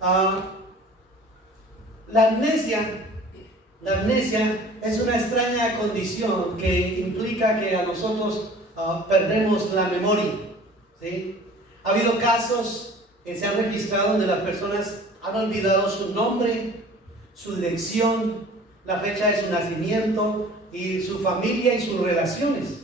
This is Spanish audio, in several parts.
Ah, la amnesia es una extraña condición que implica que a nosotros perdemos la memoria, ¿sí? Ha habido casos que se han registrado donde las personas han olvidado su nombre, su dirección, la fecha de su nacimiento y su familia y sus relaciones.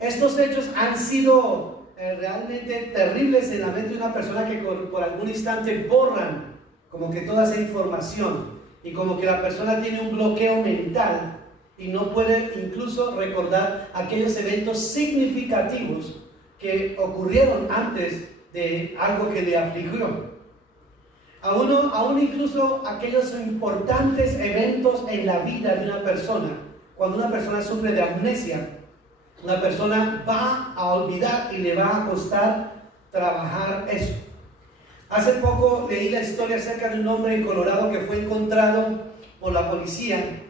Estos hechos han sido realmente terribles en la mente de una persona que por algún instante borran como que toda esa información y como que la persona tiene un bloqueo mental y no puede incluso recordar aquellos eventos significativos que ocurrieron antes de algo que le afligió. Aún incluso aquellos importantes eventos en la vida de una persona. Cuando una persona sufre de amnesia, la persona va a olvidar y le va a costar trabajar eso. Hace poco leí la historia acerca de un hombre en Colorado que fue encontrado por la policía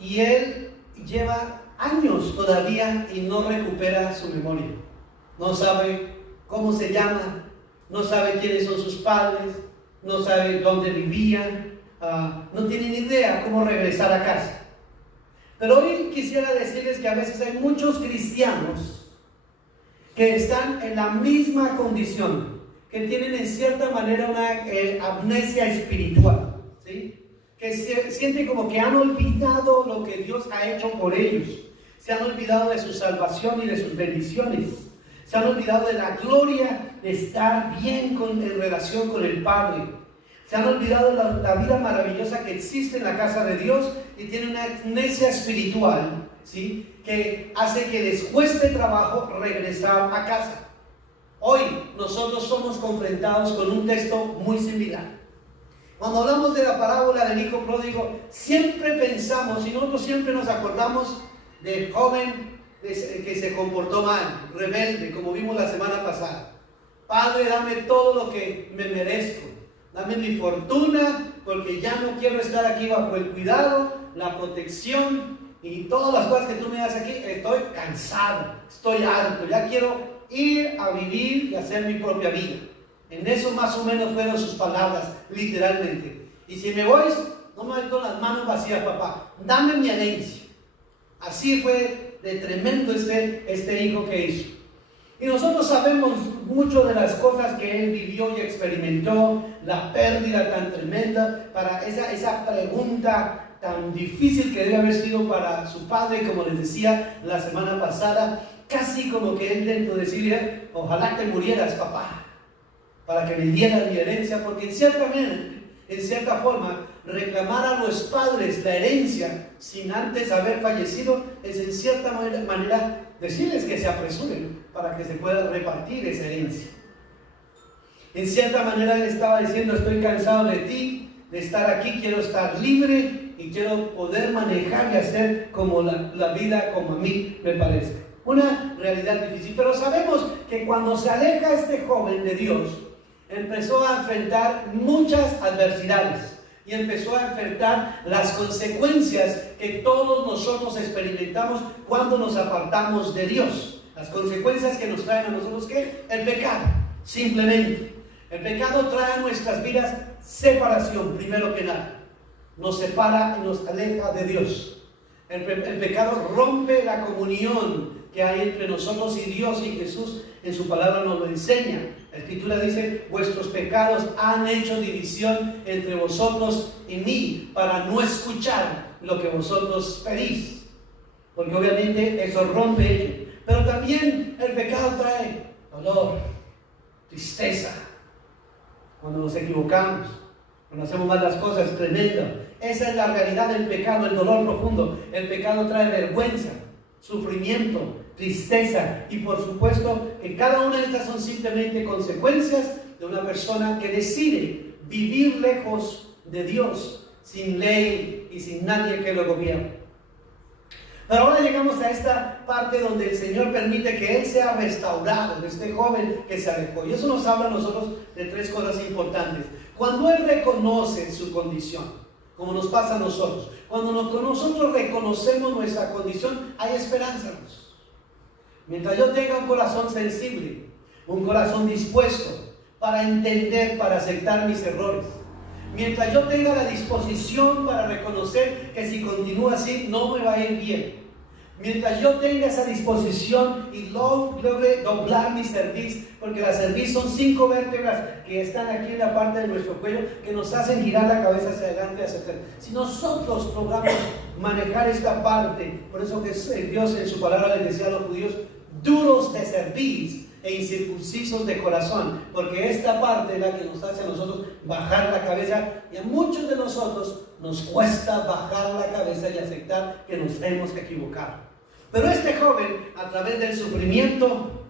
y él lleva años todavía y no recupera su memoria. No sabe cómo se llama, no sabe quiénes son sus padres, no sabe dónde vivían, no tiene ni idea cómo regresar a casa. Pero hoy quisiera decirles que a veces hay muchos cristianos que están en la misma condición, que tienen en cierta manera una amnesia espiritual, ¿sí? Que sienten como que han olvidado lo que Dios ha hecho por ellos, se han olvidado de su salvación y de sus bendiciones, se han olvidado de la gloria de estar bien en relación con el Padre. Se han olvidado de la vida maravillosa que existe en la casa de Dios y tienen una amnesia espiritual, ¿sí? Que hace que les cueste trabajo regresar a casa. Hoy nosotros somos confrontados con un texto muy similar. Cuando hablamos de la parábola del hijo pródigo, siempre pensamos y nosotros siempre nos acordamos del joven que se comportó mal, rebelde, como vimos la semana pasada. Padre, dame todo lo que me merezco. Dame mi fortuna, porque ya no quiero estar aquí bajo el cuidado, la protección y todas las cosas que tú me das aquí. Estoy cansado, estoy harto, ya quiero ir a vivir y hacer mi propia vida. En eso más o menos fueron sus palabras, literalmente. Y si me voy, no me voy con las manos vacías, papá. Dame mi herencia. Así fue de tremendo este hijo que hizo. Y nosotros sabemos mucho de las cosas que él vivió y experimentó, la pérdida tan tremenda, para esa pregunta tan difícil que debe haber sido para su padre, como les decía la semana pasada, casi como que él dentro de sí diría, ojalá te murieras, papá, para que me dieras mi herencia, porque en cierta forma, reclamar a los padres la herencia sin antes haber fallecido es en cierta manera decirles que se apresuren para que se pueda repartir esa herencia. En cierta manera él estaba diciendo, estoy cansado de ti, de estar aquí, quiero estar libre y quiero poder manejar y hacer como la vida como a mí me parezca. Una realidad difícil, pero sabemos que cuando se aleja este joven de Dios, empezó a enfrentar muchas adversidades y empezó a enfrentar las consecuencias que todos nosotros experimentamos cuando nos apartamos de Dios. Las consecuencias que nos traen a nosotros, ¿qué? El pecado, simplemente. El pecado trae a nuestras vidas separación, primero que nada. Nos separa y nos aleja de Dios. El pecado rompe la comunión que hay entre nosotros y Dios, y Jesús en su palabra nos lo enseña. La Escritura dice, vuestros pecados han hecho división entre vosotros y mí, para no escuchar lo que vosotros pedís. Porque obviamente eso rompe ello. Pero también el pecado trae dolor, tristeza. Cuando nos equivocamos, cuando hacemos mal las cosas, es tremendo. Esa es la realidad del pecado, el dolor profundo. El pecado trae vergüenza, sufrimiento, tristeza, y por supuesto que cada una de estas son simplemente consecuencias de una persona que decide vivir lejos de Dios, sin ley y sin nadie que lo gobierne. Pero ahora llegamos a esta parte donde el Señor permite que Él sea restaurado, de este joven que se alejó. Y eso nos habla a nosotros de tres cosas importantes. Cuando Él reconoce su condición, como nos pasa a nosotros, cuando nosotros reconocemos nuestra condición, hay esperanza. Mientras yo tenga un corazón sensible, un corazón dispuesto, para entender, para aceptar mis errores. Mientras yo tenga la disposición para reconocer que si continúo así no me va a ir bien. Mientras yo tenga esa disposición y logre doblar mi cerviz, porque la cerviz son 5 vértebras que están aquí en la parte de nuestro cuello que nos hacen girar la cabeza hacia adelante y hacia atrás. Si nosotros logramos manejar esta parte, por eso que Dios en su palabra les decía a los judíos, duros de cerviz e incircuncisos de corazón, porque esta parte es la que nos hace a nosotros bajar la cabeza, y a muchos de nosotros nos cuesta bajar la cabeza y aceptar que nos hemos equivocado. Pero este joven, a través del sufrimiento,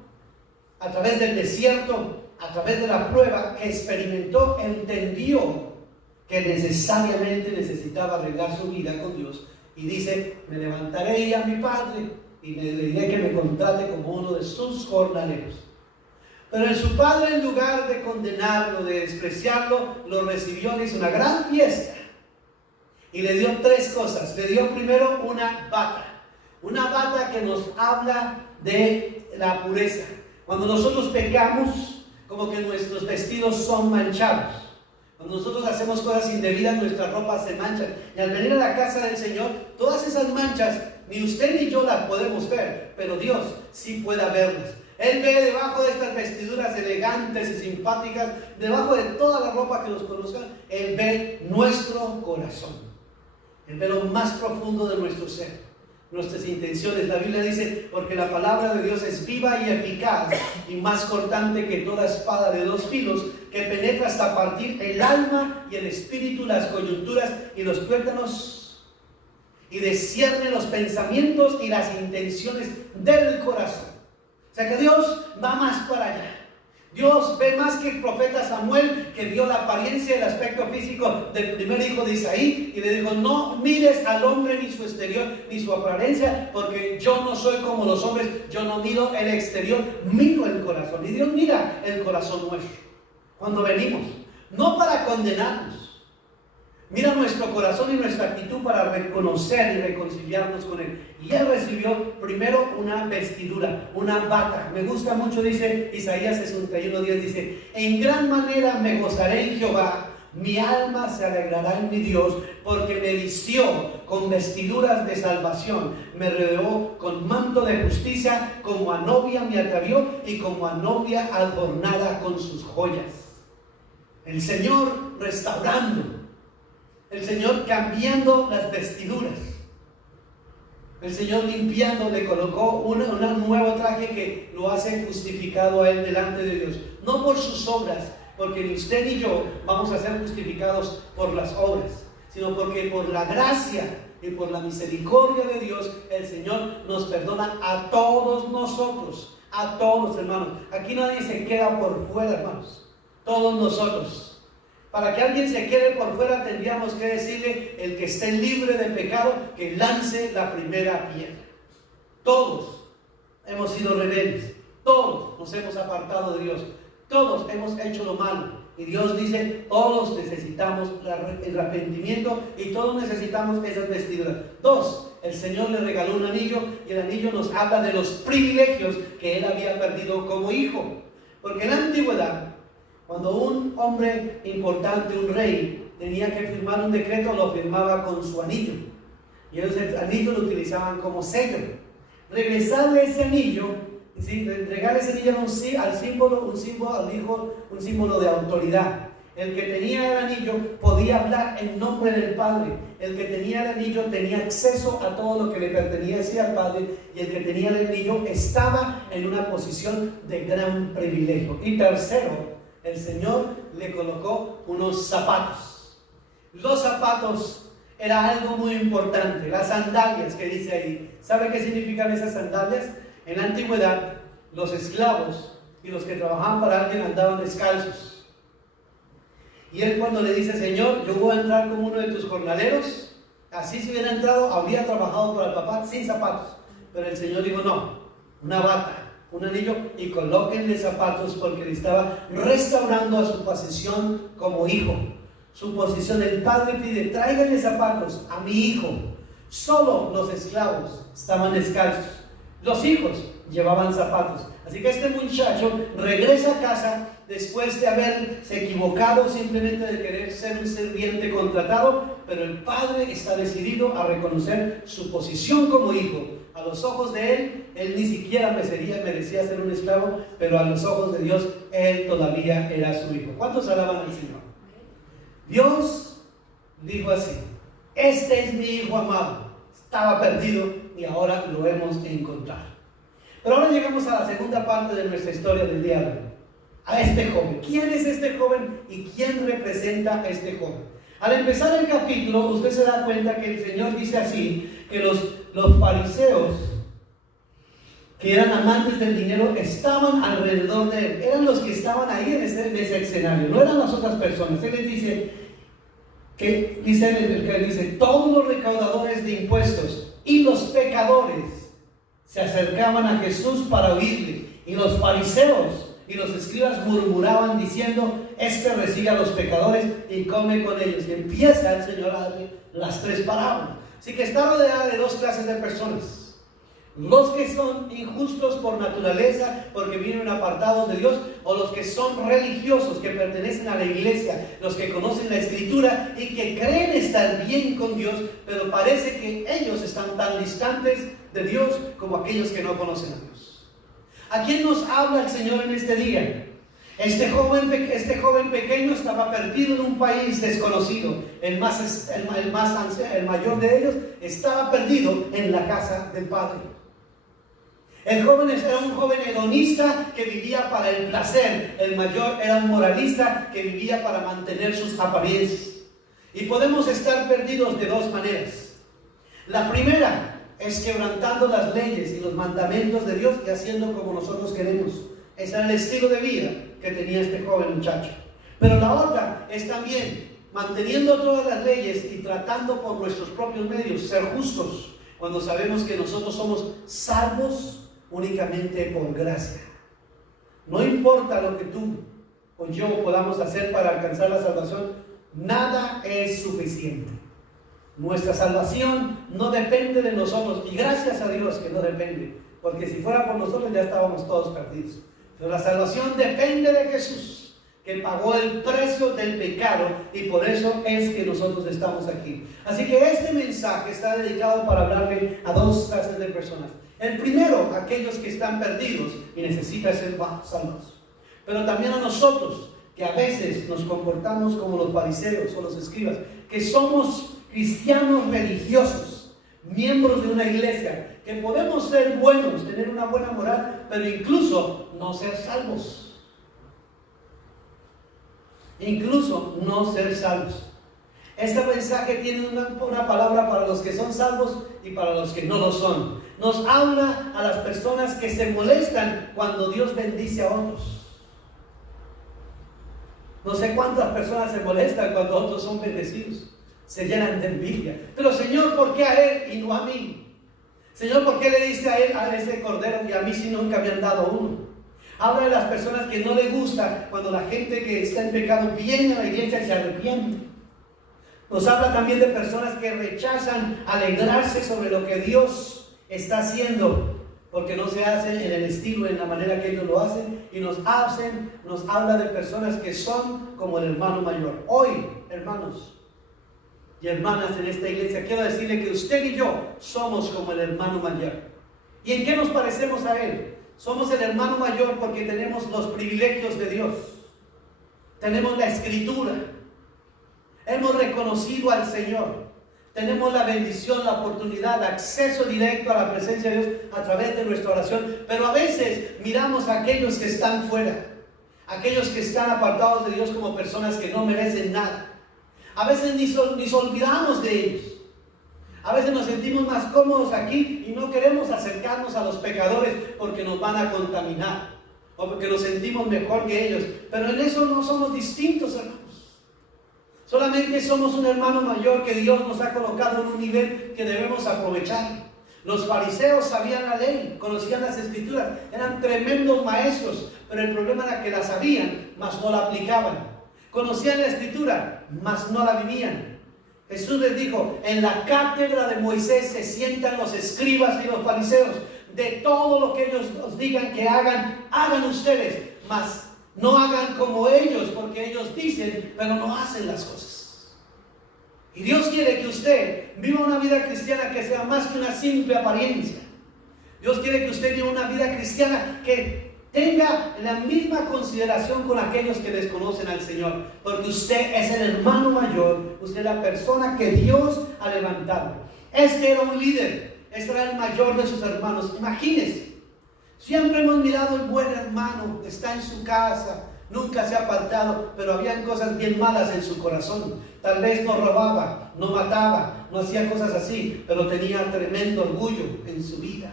a través del desierto, a través de la prueba que experimentó, entendió que necesariamente necesitaba arreglar su vida con Dios, y dice: me levantaré a mi padre y le diré que me contrate como uno de sus jornaleros. Pero en su padre, en lugar de condenarlo, de despreciarlo, lo recibió, le hizo una gran fiesta y le dio 3 cosas. Le dio primero una bata que nos habla de la pureza. Cuando nosotros pecamos, como que nuestros vestidos son manchados. Cuando nosotros hacemos cosas indebidas, nuestras ropas se manchan. Y al venir a la casa del Señor, todas esas manchas, ni usted ni yo las podemos ver, pero Dios sí puede verlas. Él ve debajo de estas vestiduras elegantes y simpáticas, debajo de toda la ropa que nos conozcan, Él ve nuestro corazón. Él ve lo más profundo de nuestro ser, nuestras intenciones. La Biblia dice: porque la palabra de Dios es viva y eficaz y más cortante que toda espada de 2 filos, que penetra hasta partir el alma y el espíritu, las coyunturas y los tuétanos, y discierne los pensamientos y las intenciones del corazón. O sea que Dios va más para allá. Dios ve más que el profeta Samuel, que vio la apariencia y el aspecto físico del primer hijo de Isaí, y le dijo: no mires al hombre ni su exterior ni su apariencia, porque yo no soy como los hombres. Yo no miro el exterior, miro el corazón. Y Dios mira el corazón nuestro cuando venimos, no para condenarnos. Mira nuestro corazón y nuestra actitud para reconocer y reconciliarnos con Él. Y Él recibió primero una vestidura, una bata. Me gusta mucho, dice Isaías 61:10, dice: en gran manera me gozaré en Jehová, mi alma se alegrará en mi Dios, porque me vistió con vestiduras de salvación, me rodeó con manto de justicia, como a novia me atavió y como a novia adornada con sus joyas. El Señor restaurando, el Señor cambiando las vestiduras, el Señor limpiando, le colocó un nuevo traje que lo hace justificado a Él delante de Dios. No por sus obras, porque ni usted ni yo vamos a ser justificados por las obras, sino porque por la gracia y por la misericordia de Dios, el Señor nos perdona a todos nosotros, a todos, hermanos. Aquí nadie se queda por fuera, hermanos. Todos nosotros. Para que alguien se quede por fuera, tendríamos que decirle: el que esté libre de pecado, que lance la primera piedra. Todos hemos sido rebeldes, todos nos hemos apartado de Dios, todos hemos hecho lo malo. Y Dios dice: todos necesitamos el arrepentimiento y todos necesitamos esas vestiduras. 2, el Señor le regaló un anillo, y el anillo nos habla de los privilegios que Él había perdido como hijo. Porque en la antigüedad, cuando un hombre importante, un rey, tenía que firmar un decreto, lo firmaba con su anillo. Y ellos el anillo lo utilizaban como sello. Regresarle ese anillo, ¿sí? Entregarle ese anillo al símbolo, al hijo, un símbolo de autoridad. El que tenía el anillo podía hablar en nombre del Padre. El que tenía el anillo tenía acceso a todo lo que le pertenecía al Padre. Y el que tenía el anillo estaba en una posición de gran privilegio. Y tercero, el Señor le colocó unos zapatos. Los zapatos era algo muy importante. Las sandalias que dice ahí. ¿Sabe qué significan esas sandalias? En la antigüedad, los esclavos y los que trabajaban para alguien andaban descalzos. Y él, cuando le dice: Señor, yo voy a entrar como uno de tus jornaleros, así si hubiera entrado, habría trabajado para el papá sin zapatos. Pero el Señor dijo: no, una bata, un anillo, y colóquenle zapatos, porque le estaba restaurando a su posición como hijo. Su posición, el padre pide: tráiganle zapatos a mi hijo. Solo los esclavos estaban descalzos, los hijos llevaban zapatos. Así que este muchacho regresa a casa después de haberse equivocado simplemente de querer ser un sirviente contratado, pero el padre está decidido a reconocer su posición como hijo. A los ojos de él ni siquiera merecía ser un esclavo, pero a los ojos de Dios, él todavía era su hijo. ¿Cuántos alaban al Señor? Dios dijo así: este es mi hijo amado, estaba perdido y ahora lo hemos encontrado. Pero ahora llegamos a la segunda parte de nuestra historia del día de hoy, a este joven. ¿Quién es este joven y quién representa a este joven? Al empezar el capítulo, usted se da cuenta que el Señor dice así, que los fariseos, que eran amantes del dinero, estaban alrededor de él. Eran los que estaban ahí en ese escenario, no eran las otras personas. Él les dice, dice, todos los recaudadores de impuestos y los pecadores se acercaban a Jesús para oírle, y los fariseos y los escribas murmuraban diciendo: este recibe a los pecadores y come con ellos. Y empieza el Señor a darle las tres parábolas. Así que está rodeada de dos clases de personas: los que son injustos por naturaleza porque vienen apartados de Dios, o los que son religiosos, que pertenecen a la iglesia, los que conocen la escritura y que creen estar bien con Dios, pero parece que ellos están tan distantes de Dios como aquellos que no conocen a Dios. ¿A quién nos habla el Señor en este día? Este joven pequeño estaba perdido en un país desconocido. El mayor de ellos estaba perdido en la casa del Padre. El joven era un joven hedonista que vivía para el placer. El mayor era un moralista que vivía para mantener sus apariencias. Y podemos estar perdidos de dos maneras. La primera es quebrantando las leyes y los mandamientos de Dios y haciendo como nosotros queremos. Ese era el estilo de vida que tenía este joven muchacho. Pero la otra es también manteniendo todas las leyes y tratando por nuestros propios medios ser justos, cuando sabemos que nosotros somos salvos únicamente por gracia. No importa lo que tú o yo podamos hacer para alcanzar la salvación, nada es suficiente. Nuestra salvación no depende de nosotros, y gracias a Dios que no depende, porque si fuera por nosotros ya estábamos todos perdidos. Pero la salvación depende de Jesús, que pagó el precio del pecado, y por eso es que nosotros estamos aquí. Así que este mensaje está dedicado para hablarle a dos clases de personas. El primero, aquellos que están perdidos y necesitan ser salvos. Pero también a nosotros, que a veces nos comportamos como los fariseos o los escribas, que somos cristianos religiosos, miembros de una iglesia, que podemos ser buenos, tener una buena moral, pero incluso no ser salvos. Incluso no ser salvos. Este mensaje tiene una palabra para los que son salvos y para los que no lo son. Nos habla a las personas que se molestan cuando Dios bendice a otros. No sé cuántas personas se molestan cuando otros son bendecidos. Se llenan de envidia. Pero Señor, ¿por qué a él y no a mí? Señor, ¿por qué le diste a él a ese cordero y a mí si nunca me han dado uno? Habla de las personas que no le gusta cuando la gente que está en pecado viene a la iglesia y se arrepiente. Nos habla también de personas que rechazan alegrarse sobre lo que Dios está haciendo, porque no se hace en el estilo, en la manera que ellos lo hacen, y nos habla de personas que son como el hermano mayor. Hoy, hermanos y hermanas en esta iglesia, quiero decirle que usted y yo somos como el hermano mayor. ¿Y en qué nos parecemos a él? Somos el hermano mayor porque tenemos los privilegios de Dios. Tenemos la escritura. Hemos reconocido al Señor. Tenemos la bendición, la oportunidad, acceso directo a la presencia de Dios a través de nuestra oración. Pero a veces miramos a aquellos que están fuera, aquellos que están apartados de Dios como personas que no merecen nada. A veces ni olvidamos de ellos. A veces nos sentimos más cómodos aquí y no queremos acercarnos a los pecadores porque nos van a contaminar o porque nos sentimos mejor que ellos. Pero en eso no somos distintos, hermanos. Solamente somos un hermano mayor que Dios nos ha colocado en un nivel que debemos aprovechar. Los fariseos sabían la ley, conocían las escrituras, eran tremendos maestros, pero el problema era que la sabían, mas no la aplicaban. Conocían la escritura, mas no la vivían. Jesús les dijo: en la cátedra de Moisés se sientan los escribas y los fariseos. De todo lo que ellos os digan que hagan, hagan ustedes, mas No hagan como ellos, porque ellos dicen, pero no hacen las cosas. Y Dios quiere que usted viva una vida cristiana que sea más que una simple apariencia. Dios quiere que usted viva una vida cristiana que tenga la misma consideración con aquellos que desconocen al Señor, porque usted es el hermano mayor, usted es la persona que Dios ha levantado. Este era un líder, este era el mayor de sus hermanos. Imagínense, siempre hemos mirado el buen hermano, está en su casa, nunca se ha apartado, pero habían cosas bien malas en su corazón. Tal vez no robaba, no mataba, no hacía cosas así, pero tenía tremendo orgullo en su vida.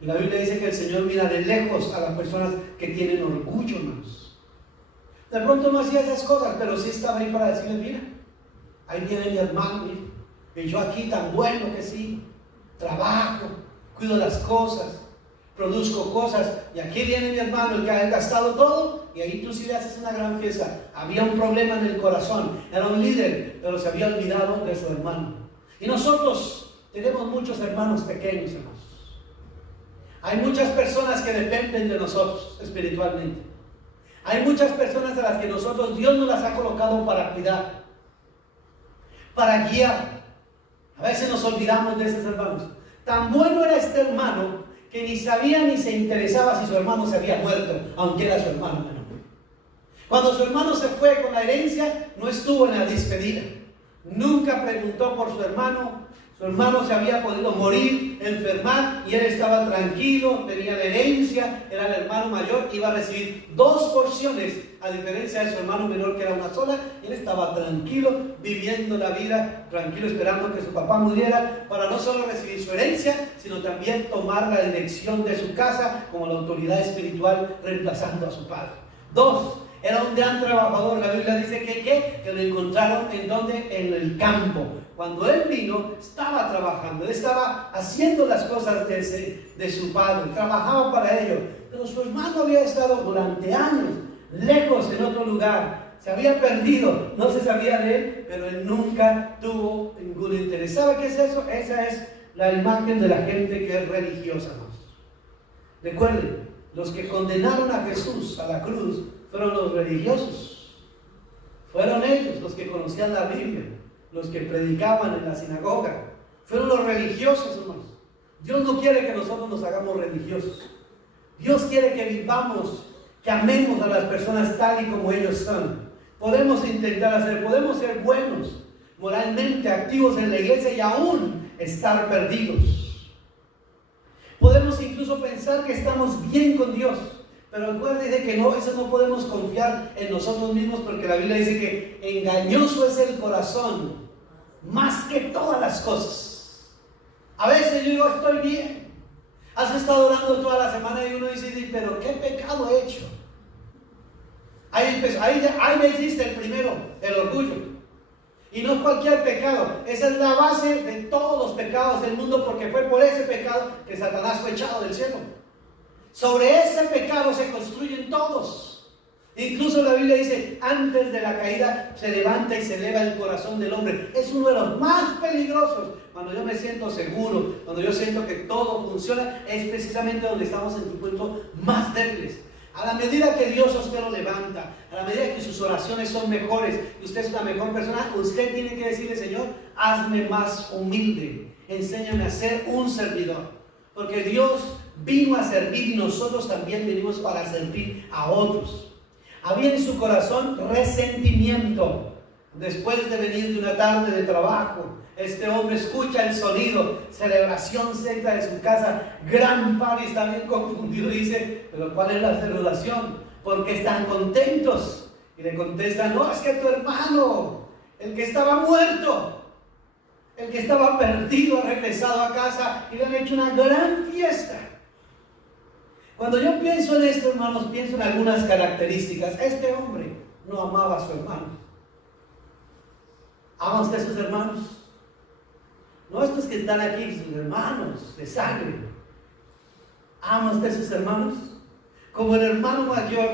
Y la Biblia dice que el Señor mira de lejos a las personas que tienen orgullo, hermanos. De pronto no hacía esas cosas, pero sí estaba ahí para decirle, mira, ahí viene mi hermano, mira, y yo aquí tan bueno que sí, trabajo, cuido las cosas, produzco cosas, y aquí viene mi hermano, el que ha gastado todo, y ahí tú sí le haces una gran fiesta. Había un problema en el corazón, era un líder, pero se había olvidado de su hermano. Y nosotros tenemos muchos hermanos pequeños, hermanos. Hay muchas personas que dependen de nosotros espiritualmente. Hay muchas personas a las que nosotros, Dios nos las ha colocado para cuidar, para guiar. A veces nos olvidamos de esos hermanos. Tan bueno era este hermano que ni sabía ni se interesaba si su hermano se había muerto, aunque era su hermano menor. Cuando su hermano se fue con la herencia, no estuvo en la despedida. Nunca preguntó por su hermano. Su hermano se había podido morir, enfermar, y él estaba tranquilo, tenía la herencia, era el hermano mayor, iba a recibir 2 porciones, a diferencia de su hermano menor que era una sola. Él estaba tranquilo, viviendo la vida, tranquilo, esperando que su papá muriera, para no solo recibir su herencia, sino también tomar la dirección de su casa como la autoridad espiritual, reemplazando a su padre. 2. Era un gran trabajador. La Biblia dice que lo encontraron en donde, en el campo. Cuando él vino, estaba trabajando, él estaba haciendo las cosas de su padre, trabajaba para ello. Pero su hermano había estado durante años lejos en otro lugar, se había perdido, no se sabía de él, pero él nunca tuvo ningún interés. ¿Sabe qué es eso? Esa es la imagen de la gente que es religiosa. Recuerden, los que condenaron a Jesús a la cruz fueron los religiosos. Fueron ellos los que conocían la Biblia, los que predicaban en la sinagoga. Fueron los religiosos, hermanos. Dios no quiere que nosotros nos hagamos religiosos. Dios quiere que vivamos, que amemos a las personas tal y como ellos son. Podemos intentar podemos ser buenos, moralmente activos en la iglesia y aún estar perdidos. Podemos incluso pensar que estamos bien con Dios. Pero acuérdense que no, eso no podemos confiar en nosotros mismos, porque la Biblia dice que engañoso es el corazón más que todas las cosas. A veces yo digo, estoy bien. Has estado orando toda la semana y uno dice, pero ¿qué pecado he hecho? Ahí me hiciste el primero, el orgullo. Y no es cualquier pecado, esa es la base de todos los pecados del mundo, porque fue por ese pecado que Satanás fue echado del cielo. Sobre ese pecado se construyen todos. Incluso la Biblia dice, antes de la caída se levanta y se eleva el corazón del hombre. Es uno de los más peligrosos. Cuando yo me siento seguro, cuando yo siento que todo funciona, es precisamente donde estamos en el punto más débiles. A la medida que Dios a usted lo levanta, a la medida que sus oraciones son mejores y usted es una mejor persona, usted tiene que decirle, Señor, hazme más humilde, enséñame a ser un servidor. Porque Dios vino a servir y nosotros también venimos para servir a otros. Había en su corazón resentimiento. Después de venir de una tarde de trabajo, este hombre escucha el sonido, celebración cerca de su casa, gran party, está bien confundido y dice, pero ¿cuál es la celebración? ¿Por qué están contentos? Y le contesta, no, es que tu hermano, el que estaba muerto, el que estaba perdido, ha regresado a casa y le han hecho una gran fiesta. Cuando yo pienso en esto, hermanos, pienso en algunas características. Este hombre no amaba a su hermano. ¿Ama usted a sus hermanos? No estos que están aquí, sus hermanos de sangre. ¿Ama usted a sus hermanos? Como el hermano mayor,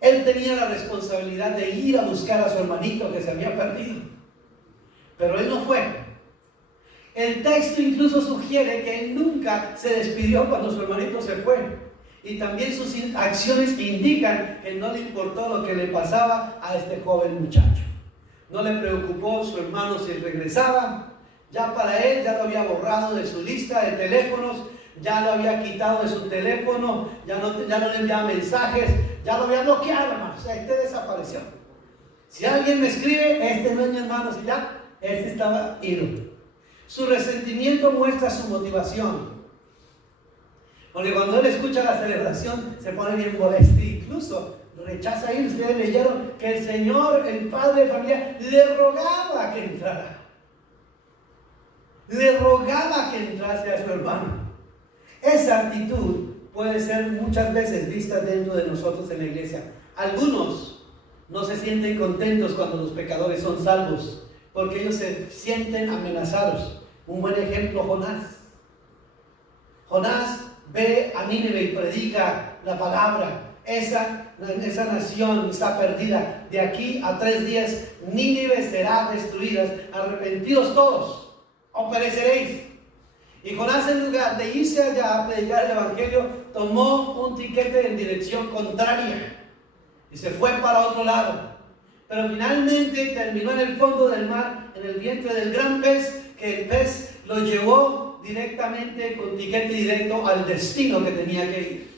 él tenía la responsabilidad de ir a buscar a su hermanito que se había perdido. Pero él no fue. El texto incluso sugiere que él nunca se despidió cuando su hermanito se fue. Y también sus acciones indican que no le importó lo que le pasaba a este joven muchacho. No le preocupó su hermano si regresaba. Ya para él, ya lo había borrado de su lista de teléfonos, ya lo había quitado de su teléfono, ya no le enviaba mensajes, ya lo había bloqueado, hermano. O sea, este desapareció. Si alguien me escribe, este no es mi hermano, si ya, este estaba ido. Su resentimiento muestra su motivación. Porque cuando él escucha la celebración, se pone bien molesto, incluso rechaza ir. Ustedes leyeron que el Señor, el padre de familia, le rogaba que entrara. Le rogaba que entrase a su hermano. Esa actitud puede ser muchas veces vista dentro de nosotros en la iglesia. Algunos no se sienten contentos cuando los pecadores son salvos, porque ellos se sienten amenazados. Un buen ejemplo, Jonás. Jonás ve a Nínive y predica la palabra. Esa nación está perdida. De aquí a 3 días, Nínive será destruida. Arrepentidos todos, o pereceréis. Y Jonás, en lugar de irse allá a predicar el evangelio, tomó un tiquete en dirección contraria y se fue para otro lado. Pero finalmente terminó en el fondo del mar, en el vientre del gran pez, que el pez lo llevó directamente con tiquete directo al destino que tenía que ir.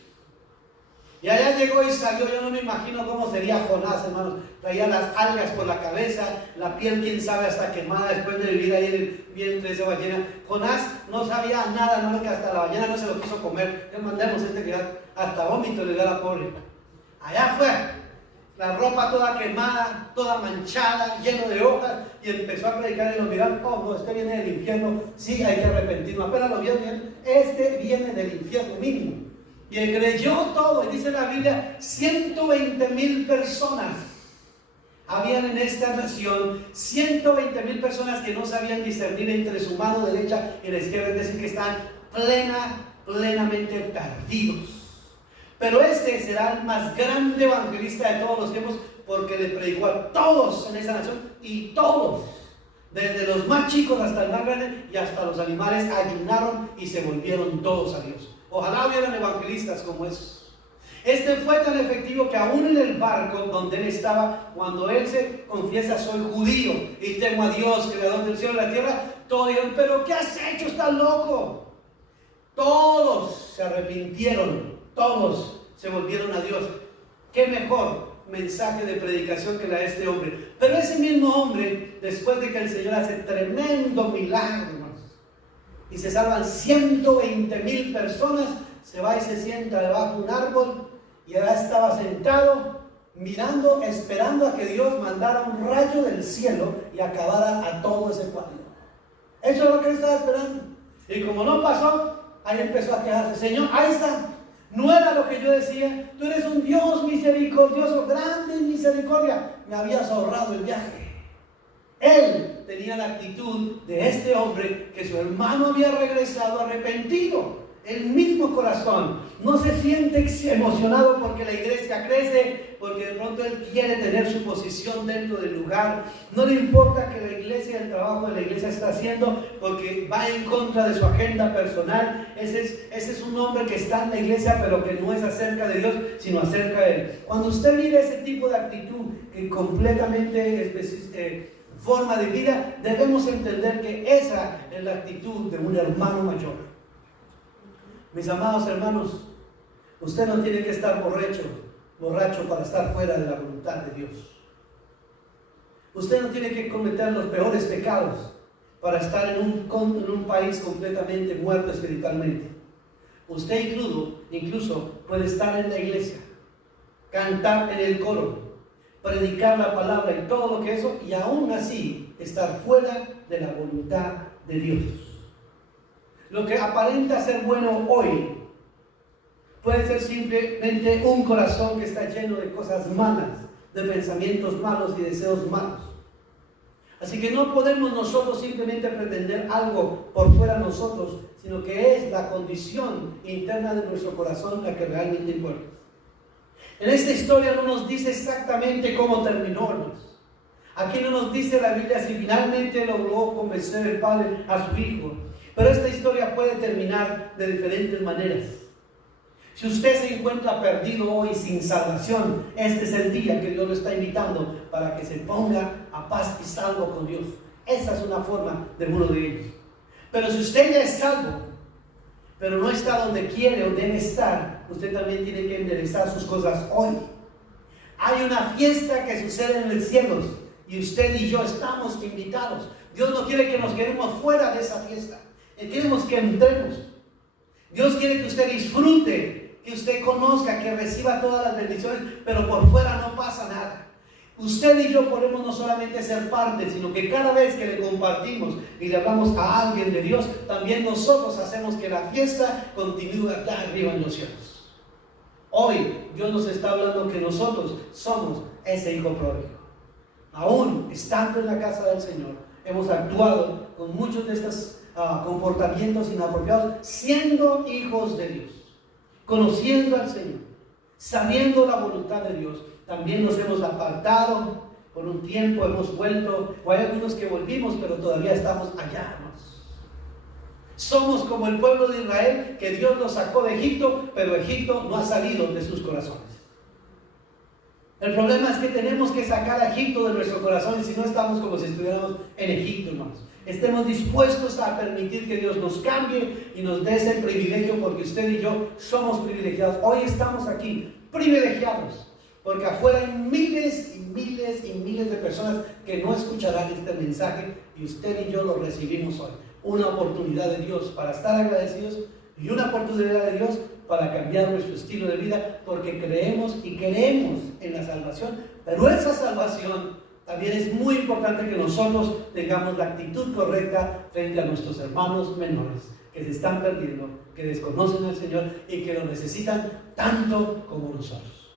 Y allá llegó y salió. Yo no me imagino cómo sería Jonás, hermanos. Traía las algas por la cabeza, la piel, quién sabe, hasta quemada después de vivir ahí en el vientre de esa ballena. Jonás no sabía nada, no, que hasta la ballena no se lo quiso comer. Le mandamos que hasta vómito le dio a la pobre. Allá fue, la ropa toda quemada, toda manchada, lleno de hojas, y empezó a predicar y lo miraron. Oh, no, este viene del infierno, sí, hay que arrepentirnos. Apenas lo vieron bien, este viene del infierno mínimo. Y él creyó todo, y dice la Biblia, 120,000 personas habían en esta nación, 120,000 personas que no sabían discernir entre su mano derecha y la izquierda, es decir, que están plenamente perdidos. Pero este será el más grande evangelista de todos los tiempos, porque le predicó a todos en esa nación, y todos, desde los más chicos hasta el más grande y hasta los animales, ayunaron y se volvieron todos a Dios. Ojalá hubieran evangelistas como esos. Este fue tan efectivo que aún en el barco donde él estaba, cuando él se confiesa, soy judío y temo a Dios, creador del cielo y la tierra, todos dijeron, pero ¿qué has hecho? ¿Estás loco? Todos se arrepintieron, todos se volvieron a Dios. ¿Qué mejor mensaje de predicación que la de este hombre? Pero ese mismo hombre, después de que el Señor hace tremendo milagro, y se salvan 120,000 personas, se va y se sienta debajo de un árbol, y allá estaba sentado, mirando, esperando a que Dios mandara un rayo del cielo y acabara a todo ese pueblo. Eso es lo que él estaba esperando. Y como no pasó, ahí empezó a quejarse. Señor, ahí está, no era lo que yo decía, tú eres un Dios misericordioso, grande en misericordia, me habías ahorrado el viaje. Él tenía la actitud de este hombre, que su hermano había regresado arrepentido. El mismo corazón. No se siente emocionado porque la iglesia crece, porque de pronto él quiere tener su posición dentro del lugar. No le importa que la iglesia, el trabajo de la iglesia está haciendo, porque va en contra de su agenda personal. Ese es un hombre que está en la iglesia, pero que no es acerca de Dios, sino acerca de él. Cuando usted mire ese tipo de actitud, que completamente forma de vida, debemos entender que esa es la actitud de un hermano mayor. Mis amados hermanos, usted no tiene que estar borracho para estar fuera de la voluntad de Dios. Usted no tiene que cometer los peores pecados para estar en un país completamente muerto espiritualmente. Usted incluso puede estar en la iglesia, cantar en el coro, predicar la palabra y todo lo que eso, y aún así estar fuera de la voluntad de Dios. Lo que aparenta ser bueno hoy puede ser simplemente un corazón que está lleno de cosas malas, de pensamientos malos y deseos malos. Así que no podemos nosotros simplemente pretender algo por fuera de nosotros, sino que es la condición interna de nuestro corazón la que realmente importa. En esta historia no nos dice exactamente cómo terminó, hermanos. Aquí no nos dice la Biblia si finalmente logró convencer el padre a su hijo. Pero esta historia puede terminar de diferentes maneras. Si usted se encuentra perdido hoy sin salvación, este es el día que Dios lo está invitando para que se ponga a paz y salvo con Dios. Esa es una forma de uno de ellos. Pero si usted ya es salvo, pero no está donde quiere o debe estar, usted también tiene que enderezar sus cosas hoy. Hay una fiesta que sucede en el cielo y usted y yo estamos invitados. Dios no quiere que nos quedemos fuera de esa fiesta. Él queremos que entremos. Dios quiere que usted disfrute, que usted conozca, que reciba todas las bendiciones, pero por fuera no pasa nada. Usted y yo podemos no solamente ser parte, sino que cada vez que le compartimos y le hablamos a alguien de Dios, también nosotros hacemos que la fiesta continúe acá arriba en los cielos. Hoy Dios nos está hablando que nosotros somos ese hijo pródigo. Aún estando en la casa del Señor, hemos actuado con muchos de estos comportamientos inapropiados, siendo hijos de Dios, conociendo al Señor, sabiendo la voluntad de Dios. También nos hemos apartado por un tiempo, hemos vuelto, o hay algunos que volvimos, pero todavía estamos allá, hermanos. Somos como el pueblo de Israel, que Dios los sacó de Egipto, pero Egipto no ha salido de sus corazones. El problema es que tenemos que sacar a Egipto de nuestros corazones, si no estamos como si estuviéramos en Egipto, hermanos. Estemos dispuestos a permitir que Dios nos cambie y nos dé ese privilegio, porque usted y yo somos privilegiados. Hoy estamos aquí, privilegiados, porque afuera hay miles y miles y miles de personas que no escucharán este mensaje y usted y yo lo recibimos hoy. Una oportunidad de Dios para estar agradecidos y una oportunidad de Dios para cambiar nuestro estilo de vida, porque creemos y queremos en la salvación, pero esa salvación también es muy importante que nosotros tengamos la actitud correcta frente a nuestros hermanos menores que se están perdiendo, que desconocen al Señor y que lo necesitan tanto como nosotros.